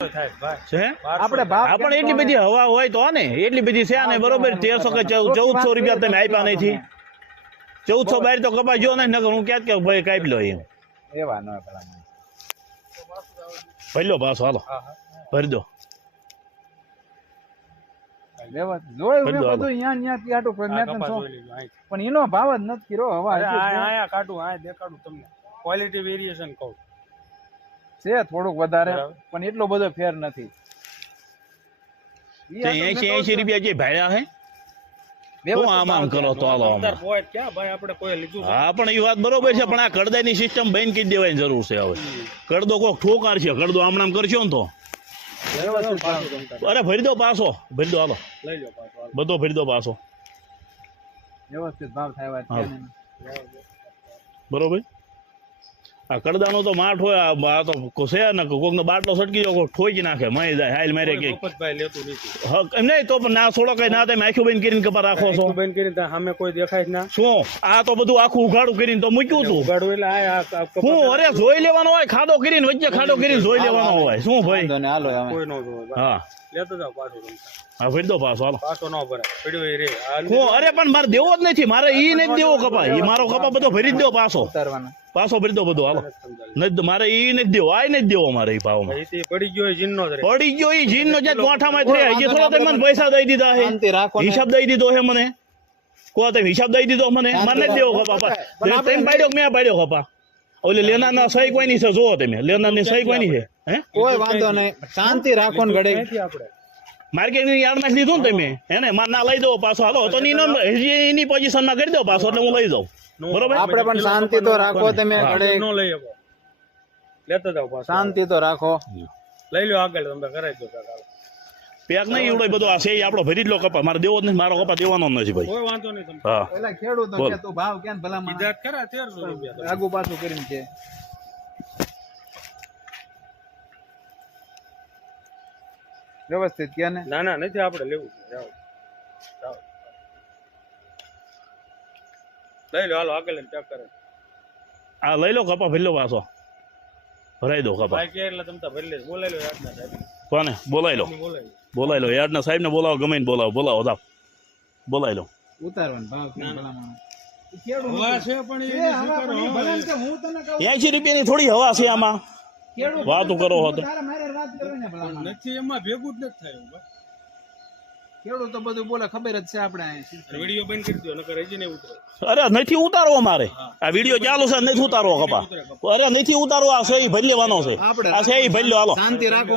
આપણે એટલી બધી હવા હોય તો ને એટલી બધી છે ને બરોબર 1300 કે 1400 રૂપિયા તમે આપ્યા નથી 1400 બહાર તો કપા જો ને નગર હું ક્યાં કે ભાઈ કાપી લો એમ એવા ન પેલા ભરી લો પાછો હાલો ભરી દો પણ એનો ભાવ જ નથી કર્યો હવા કાઢું આ દેખાડું તમને ક્વોલિટી વેરિએશન કહું છે થોડુંક વધારે પણ એટલો બધો ફેર નથી 80 રૂપિયા જે ભાડ્યા હે હું આમ કરો તો હાલો ક્યાં ભાઈ આપણે કોઈ લીધું હા પણ એ વાત બરોબર છે પણ આ કડદાની સિસ્ટમ બંધ કરી દેવાની જરૂર છે હવે કડદો કોક ઠોકાર છે કડદો આમ કરશો ને તો અરે ભરી દો પાછો ભરી દો હાલો લઈ લો પાછો બધો ભરી દો પાછો વ્યવસ્થિત ભાવ થાય બરોબર આ કડદાનો તો માઠ હોય આ તો છે ને કોક નો બાટલો સટકી જાય ઠોકી નાખે મય જાય હાલ મારે કે મફતભાઈ લેતું નથી એમ નહીં તો પણ ના છોડો કઈ ના તમે આખું બંધ કરીને કપા રાખો છો બંધ કરીને સામે કોઈ દેખાય જ ના શું આ તો બધું આખું ઉઘાડું કરીને તો મૂક્યું તું ઉઘાડું એટલે હું અરે જોઈ લેવાનો હોય ખાડો કરીને વચ્ચે ખાડો કરીને જોઈ લેવાનો હોય શું ભાઈ કોઈ નો જોવે હા લેતો જાવ પાછો હા ભરી દો પાછો હાલો પાછો ન ભરાય પડ્યો એ રે અરે પણ મારે દેવો જ નથી મારે ઈ નથી દેવો કપા એ મારો કપા બધો ભરી જ દો પાછો પાછો ભરી દો બધું હાલો નથી મારે ઈ નથી દેવો આ નથી દેવો મારે એ ભાવમાં પડી ગયો જીનનો પડી ગયો એ જીન નો જે ગોઠામાં થયા હજી થોડો તમે મને પૈસા દઈ દીધા હે હિસાબ દઈ દીધો હે મને કો તમે હિસાબ દઈ દીધો મને મને નથી દેવો કપા તમે પાડ્યો મેં પાડ્યો કપા ઓલે લેના ના સહી કોઈ ની છે જોવો તમે લેના ની સહી કોઈ ની છે હે કોઈ વાંધો નહીં શાંતિ રાખો ને ઘડે આપણે માર્કેટિંગ યાર્ડ માં લીધું ને તમે એને માર ના લઈ દો પાછો હાલો તો એની પોઝિશન માં કરી દો પાછો એટલે હું લઈ જાઉં બરોબર આપણે પણ શાંતિ તો રાખો તમે ઘડે ન લઈ આવો લેતો જાવ પાછો શાંતિ તો રાખો લઈ લો આગળ તમે કરાવી દો કાકા પેક નહીં એવડો બધો આ છે આપણો ભરી જ લો કપા મારે દેવો જ નથી મારો કપા દેવાનો નથી ભાઈ કોઈ વાંધો નહીં તમે હા પેલા ખેડૂતો કે તું ભાવ કેમ ભલા માં કીધા ખરા 1300 રૂપિયા આગુ પાછું કરીને છે વ્યવસ્થિત કે ને ના ના નથી આપણે લેવું જાવ જાવ લઈ લો હાલો આગળ ચેક કરે આ લઈ લો કપા ભરી લો પાછો ભરાઈ દો કપા ભાઈ કે એટલે તમે ભરી લે બોલાઈ લો યાદના સાહેબ કોને બોલાઈ લો બોલાઈ લો યાદના સાહેબ ને બોલાવો ગમે ને બોલાવો બોલાવો જાવ બોલાઈ લો ઉતારવાનો ભાવ કેમ ભલા માં હવા છે પણ એ સ્વીકારો ભલા કે હું તને કહું 80 રૂપિયાની થોડી હવા છે આમાં વાતો કરો હતો નથી એમાં ભેગું જ નથી થયું ખેડૂત તો બધું બોલે ખબર જ છે આપણે વિડીયો બંધ કરી દો નકર હજી નહીં ઉતરે અરે નથી ઉતારવો મારે આ વિડીયો ચાલુ છે નથી ઉતારવો કપા અરે નથી ઉતારવો આ સહી ભરી લેવાનો છે આ સહી ભરી લો હાલો શાંતિ રાખો